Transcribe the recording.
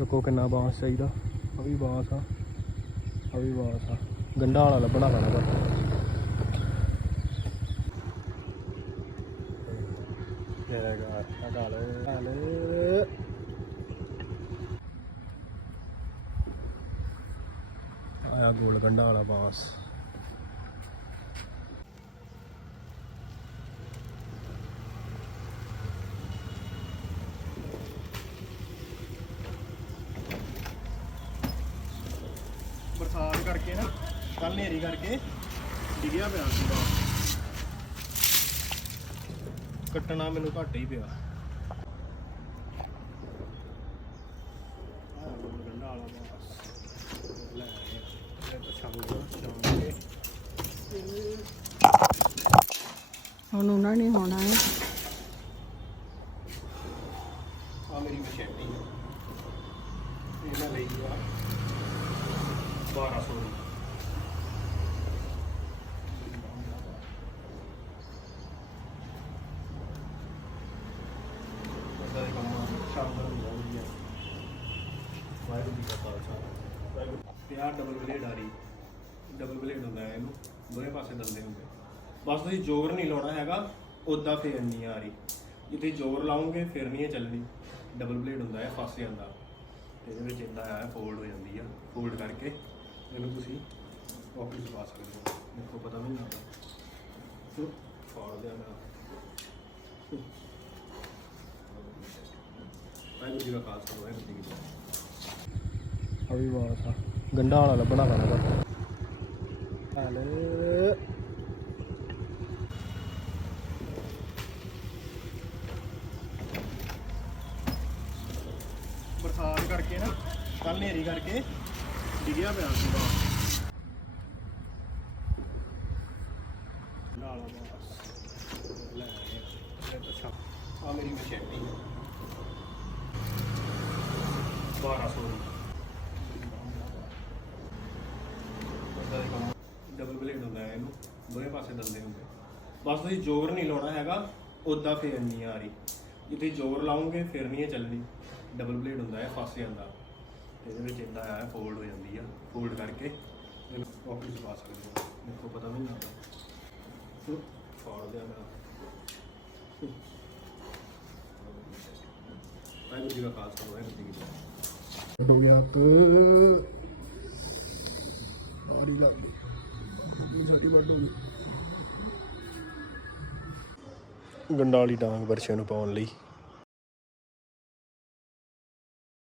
ਦੇਖੋ ਕਿੰਨਾ ਬਾਂਸ ਚਾਹੀਦਾ। ਆ ਵੀ ਬਾਂਸ ਆ। ਆ ਵੀ ਬਾਂਸ ਆ। ਗੰਡਾ ਵਾਲਾ ਲੱਭਣਾ ਪੈਣਾ ਬਸ। ਜੇਗਾ ਅਗਾਲੇ ਅਗਾਲੇ ਆਇਆ ਗੋਲ ਗੰਡਾ ਵਾਲਾ ਬਾਂਸ। ਬਰਸਾਤ ਕਰਕੇ ਕੱਲ ਡਿੱਗਿਆ ਪਿਆ ਕੱਟਣਾ ਮੈਨੂੰ ਘੱਟ ਹੀ ਪਿਆ। ਆ। ਹੁਣ ਉਹਨਾਂ ਨੇ ਹੋਣਾ ਹੈ। ਆ ਮੇਰੀ ਮਸ਼ੀਨੀ ਇਹ ਮੈਂ ਲਈ ਆ 1200 ਦੀ ਉਹਦਾ ਹੀ ਕੰਮ ਆ, ਸ਼ਾਨਦਾਰ ਹੁੰਦਾ ਵਧੀਆ ਵਾਹਿਗੁਰੂ ਜੀ ਕਾ ਖਾਲਸਾ। ਵਾਹਿਗੁਰੂ ਪਿਆਰ ਡਬਲ ਬਲੇਡ ਆ ਰਹੀ। ਡਬਲ ਬਲੇਡ ਹੁੰਦਾ ਹੈ ਇਹਨੂੰ। ਦੋਵੇਂ ਪਾਸੇ ਦੰਦੇ ਹੁੰਦੇ। ਬਸ ਤੁਸੀਂ ਜ਼ੋਰ ਨਹੀਂ ਲਾਉਣਾ ਹੈਗਾ। ਉਦਾਂ ਫੇਰ ਨਹੀਂ ਆ ਰਹੀ। ਜਿੱਥੇ ਜ਼ੋਰ ਲਾਉਂਗੇ ਫਿਰ ਨਹੀਂ ਚੱਲਣੀ। ਡਬਲ ਬਲੇਡ ਹੁੰਦਾ ਹੈ ਫਸ ਜਾਂਦਾ ਇਹਦੇ ਵਿੱਚ ਇਦਾਂ ਆ ਫੋਲਡ ਹੋ ਜਾਂਦੀ ਆ। ਫੋਲਡ ਕਰਕੇ ਇਹਨੂੰ ਤੁਸੀਂ ਪਾਕਟ 'ਚ ਪਾ ਸਕਦੇ ਹੋ। ਦੇਖੋ ਪਤਾ ਵੀ ਨਹੀਂ ਲੱਗਦਾ। ਸੋ, ਫਾੜ ਦਿਆ ਮੈਂ ਵਾਹਿਗੁਰੂ ਜੀ ਦਾ ਖਾਲਸਾ, ਵਾਹਿਗੁਰੂ ਜੀ ਕੀ ਫਤਿਹ। ਅਭੀ ਬਾਸ ਆ ਗੰਡਾ ਵਾਲਾ ਲੱਭਣਾ ਪੈਣਾ ਬਸ। ਹਲੇ। ਬਰਸਾਤ ਕਰਕੇ ਨਾ ਕੱਲ ਹਨੇਰੀ ਕਰਕੇ ਡਿੱਗਿਆ ਪਿਆ ਸੀ ਬਾਹਰ। ਲਾਲਾ ਬਾਸ ਲੈ ਆਏ ਆ। ਮੇਰੀ ਮਸ਼ੀਨੀ 1200 ਦੀ ਉਹਦਾ ਹੀ ਕੰਮ ਡਬਲ ਬਲੇਡ ਹੁੰਦਾ ਹੈ ਇਹਨੂੰ ਦੋਵੇਂ ਪਾਸੇ ਦੰਦੇ ਹੁੰਦੇ। ਬਸ ਤੁਸੀਂ ਜ਼ੋਰ ਨਹੀਂ ਲਾਉਣਾ ਹੈਗਾ ਉਦਾਂ ਫੇਰ ਨਹੀਂ ਆ ਰਹੀ। ਜੇ ਤੁਸੀਂ ਜ਼ੋਰ ਲਾਓਗੇ, ਫਿਰ ਨਹੀਂ ਇਹ ਚੱਲਣੀ। ਡਬਲ ਬਲੇਡ ਹੁੰਦਾ ਹੈ, ਫਸ ਜਾਂਦਾ। ਇਹਦੇ ਵਿੱਚ ਇਦਾਂ ਆ ਫੋਲਡ ਹੋ ਜਾਂਦੀ ਆ। ਫੋਲਡ ਕਰਕੇ ਪਾਕਟ 'ਚ ਪਾ ਸਕਦੇ ਹੋ। ਦੇਖੋ, ਪਤਾ ਨਹੀਂ ਲੱਗਦਾ। ਫਾੜ ਦਿਆ ਮੈਂ। ਵਾਹਿਗੁਰੂ ਜੀ ਦਾ ਖਾਲਸਾ, ਵਾਹਿਗੁਰੂ ਜੀ ਕੀ ਫਤਿਹ। ਗਿਆ ਕ ਆਰੀ ਲੱਗ ਗਈ। ਸਾਡੀ ਵੱਡ ਹੋ ਗਈ। ਗੰਡਾਲੀ ਡਾਂਗ ਵਰਸ਼ੇ ਨੂੰ ਪਾਉਣ ਲਈ।